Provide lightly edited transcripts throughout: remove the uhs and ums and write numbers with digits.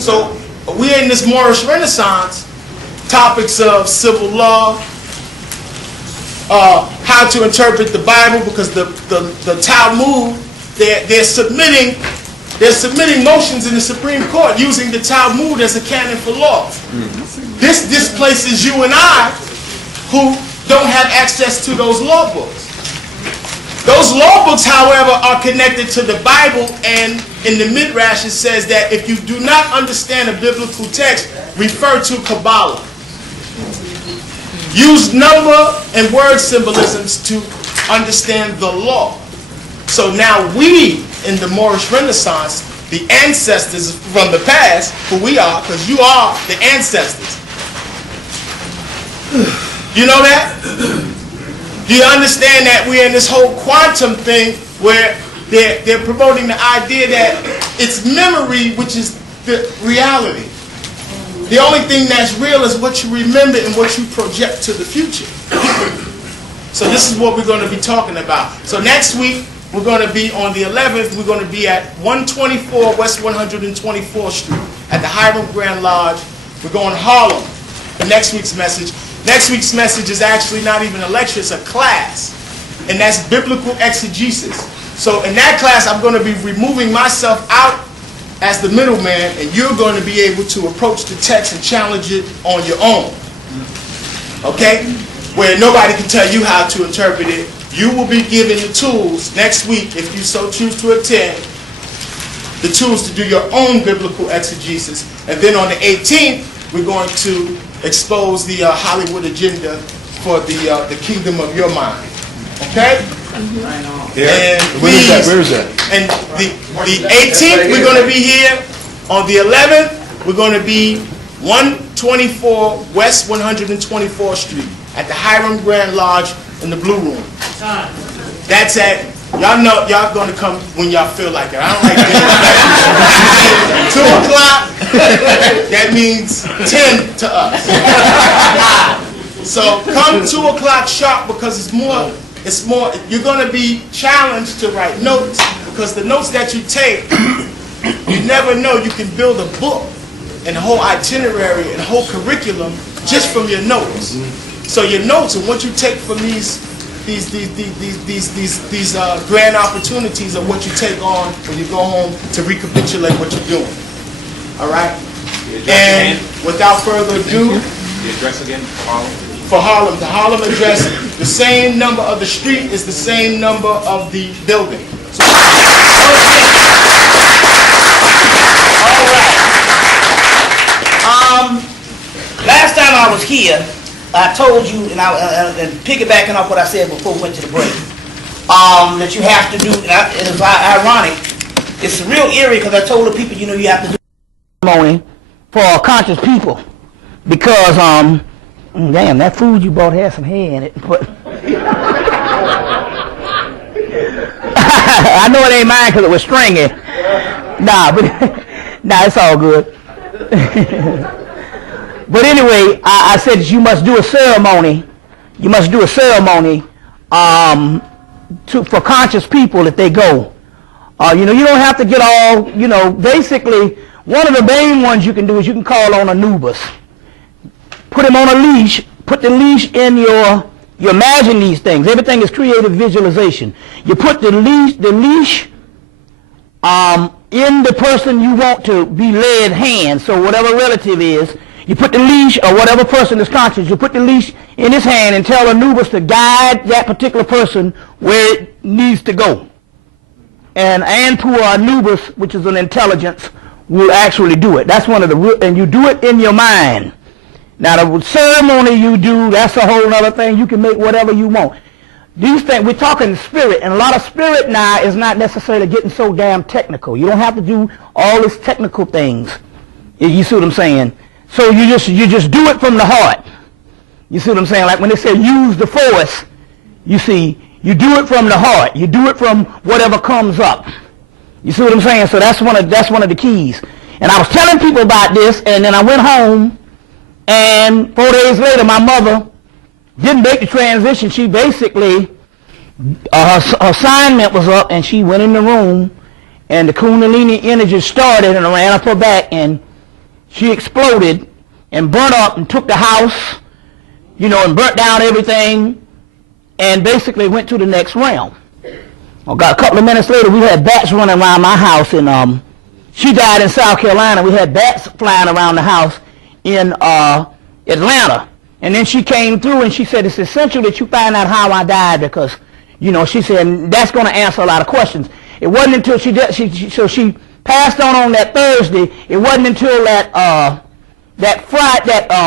So we're in this Moorish Renaissance, topics of civil law, how to interpret the Bible, because the Talmud, they're submitting motions in the Supreme Court using the Talmud as a canon for law. This displaces you and I, who don't have access to those law books. Those law books, however, are connected to the Bible, and in the Midrash it says that if you do not understand a biblical text, refer to Kabbalah. Use number and word symbolisms to understand the law. So now we, in the Moorish Renaissance, the ancestors from the past, who we are, because you are the ancestors. You know that? Do you understand that we're in this whole quantum thing where they're promoting the idea that it's memory which is the reality? The only thing that's real is what you remember and what you project to the future. So this is what we're going to be talking about. So next week, we're going to be on the 11th. We're going to be at 124 West 124th Street at the Hiram Grand Lodge. We're going to Harlem for next week's message. Next week's message is actually not even a lecture, it's a class. And that's biblical exegesis. So in that class, I'm going to be removing myself out as the middleman, and you're going to be able to approach the text and challenge it on your own. Okay? Where nobody can tell you how to interpret it. You will be given the tools next week, if you so choose to attend, the tools to do your own biblical exegesis. And then on the 18th, we're going to expose the Hollywood agenda for the kingdom of your mind. Okay? Yeah. And Where is that? And the 18th, we're going to be here. On the 11th, we're going to be 124 West 124th Street at the Hiram Grand Lodge in the Blue Room. That's at, y'all know, y'all going to come when y'all feel like it. I don't like being 2 o'clock, that means 10 to us. So come 2 o'clock sharp, because it's more, you're going to be challenged to write notes, because the notes that you take, you never know, you can build a book and a whole itinerary and a whole curriculum just from your notes. So your notes and what you take from these grand opportunities are what you take on when you go home to recapitulate what you're doing. All right? And without further ado, the address again for Harlem? For Harlem, the Harlem address, the same number of the street is the same number of the building. So, all right. Last time I was here, I told you, and piggybacking off what I said before we went to the break, that you have to do, and it's ironic, it's real eerie, because I told the people, you know, you have to do ceremony for conscious people, because, damn, that food you bought had some hair in it, but I know it ain't mine because it was stringy. Nah, it's all good. But anyway, I said that you must do a ceremony. You must do a ceremony for conscious people if they go. You know, you don't have to get all, you know, basically, one of the main ones you can do is you can call on Anubis. Put him on a leash, put the leash in you imagine these things. Everything is creative visualization. You put the leash in the person you want to be led hand, so whatever relative is, you put the leash, or whatever person is conscious, you put the leash in his hand and tell Anubis to guide that particular person where it needs to go. And Anpu or Anubis, which is an intelligence, will actually do it. That's one of the, and you do it in your mind. Now the ceremony you do, that's a whole other thing. You can make whatever you want. These things, we're talking spirit, and a lot of spirit now is not necessarily getting so damn technical. You don't have to do all these technical things. You see what I'm saying? So you just do it from the heart. You see what I'm saying? Like when they say use the force, you see, you do it from the heart. You do it from whatever comes up. You see what I'm saying? So that's one of the keys. And I was telling people about this, and then I went home, and 4 days later, my mother didn't make the transition. She basically, her assignment was up, and she went in the room, and the Kundalini energy started and ran up her back, and she exploded and burnt up and took the house, you know, and burnt down everything, and basically went to the next realm. Well, a couple of minutes later, we had bats running around my house, and she died in South Carolina. We had bats flying around the house in Atlanta. And then she came through and she said, it's essential that you find out how I died, because, you know, she said, that's going to answer a lot of questions. It wasn't until she passed on that Thursday. It wasn't until that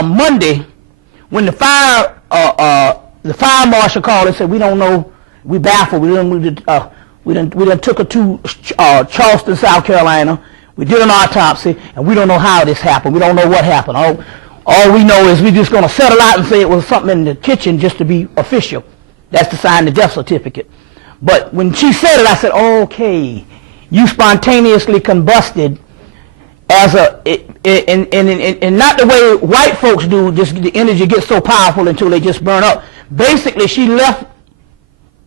Monday, when the fire marshal called and said, we don't know, we baffled. We done took her to Charleston, South Carolina. We did an autopsy, and we don't know how this happened. We don't know what happened. All we know is we're just going to settle out and say it was something in the kitchen just to be official. That's to sign the death certificate. But when she said it, I said, okay, you spontaneously combusted as and not the way white folks do, just the energy gets so powerful until they just burn up. Basically, she left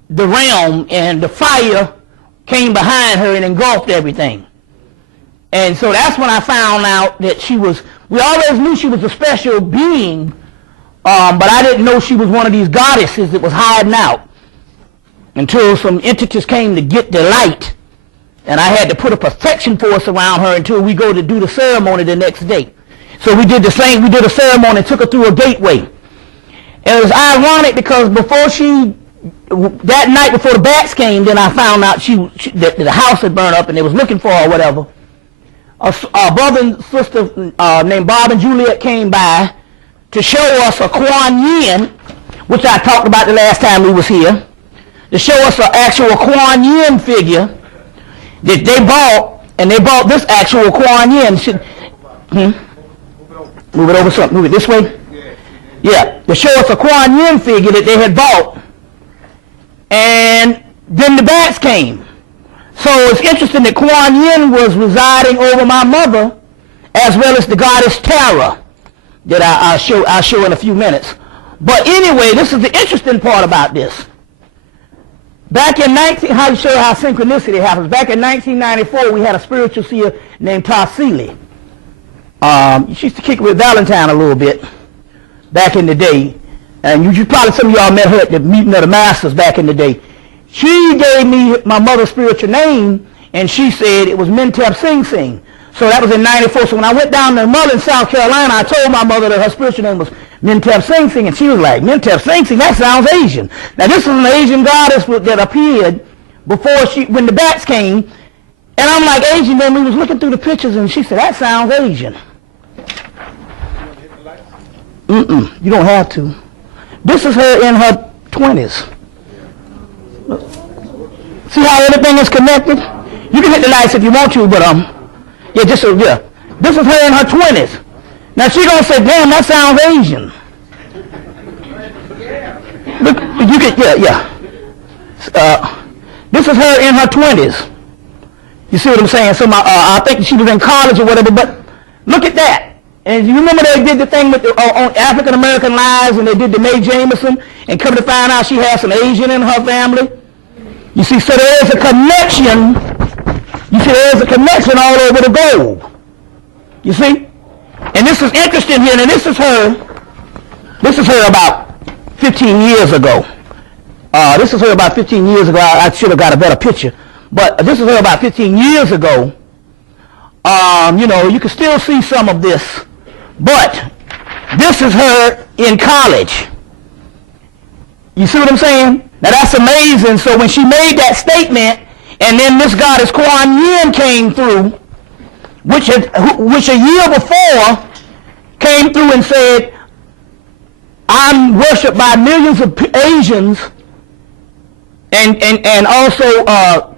the realm and the fire came behind her and engulfed everything. And so that's when I found out that we always knew she was a special being, but I didn't know she was one of these goddesses that was hiding out until some entities came to get the light, and I had to put a protection force around her until we go to do the ceremony the next day. So we did the same, we did a ceremony and took her through a gateway. And it was ironic because that night before the bats came, then I found out that the house had burned up and they was looking for her or whatever. A brother and sister named Bob and Juliet came by to show us a Kuan Yin, which I talked about the last time we was here, to show us an actual Kuan Yin figure that they bought, and they bought this actual Kuan Yin. Move it over something. Move it this way. Yeah, to show us a Kuan Yin figure that they had bought, and then the bats came. So it's interesting that Kuan Yin was residing over my mother, as well as the goddess Tara, that I'll show in a few minutes. But anyway, this is the interesting part about this. Back in how you show how synchronicity happens. Back in 1994, we had a spiritual seer named Tarsili. She used to kick with Valentine a little bit back in the day, and you probably some of y'all met her at the meeting of the masters back in the day. She gave me my mother's spiritual name, and she said it was Mentep Sing Sing. So that was in 94. So when I went down to Mullen, South Carolina, I told my mother that her spiritual name was Mentep Sing Sing, and she was like, Mentep Sing Sing, that sounds Asian. Now this is an Asian goddess that appeared when the bats came, and I'm like, Asian, then we was looking through the pictures, and she said, that sounds Asian. You don't have to. This is her in her 20s. See how everything is connected? You can hit the lights if you want to, but yeah, this is her in her 20s. Now she gonna say, damn, that sounds Asian. Look, you can, this is her in her 20s. You see what I'm saying? So I think she was in college or whatever, but look at that. And you remember they did the thing with on African American Lives, and they did the Mae Jameson, and come to find out she has some Asian in her family. You see, so there is a connection. You see, there is a connection all over the globe. You see? And this is interesting here, and this is her about 15 years ago. This is her about 15 years ago. I should have got a better picture. But this is her about 15 years ago. You know, you can still see some of this. But this is her in college. You see what I'm saying? Now that's amazing. So when she made that statement, and then this goddess Kuan Yin came through, which a year before came through and said, I'm worshipped by millions of Asians and also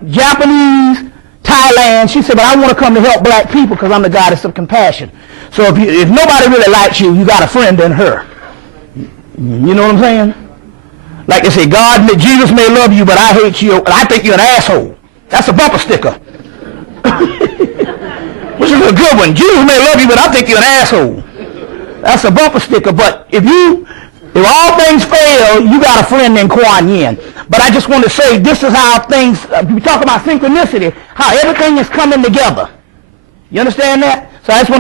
Japanese, Thailand. She said, but I want to come to help black people because I'm the goddess of compassion. So if nobody really likes you, you got a friend in her. You know what I'm saying? Like they say, Jesus may love you, but I hate you, and I think you're an asshole. That's a bumper sticker. Which is a good one. Jesus may love you, but I think you're an asshole. That's a bumper sticker. But if all things fail, you got a friend in Kuan Yin. But I just want to say, this is how things, we talk about synchronicity, how everything is coming together. You understand that? So I just want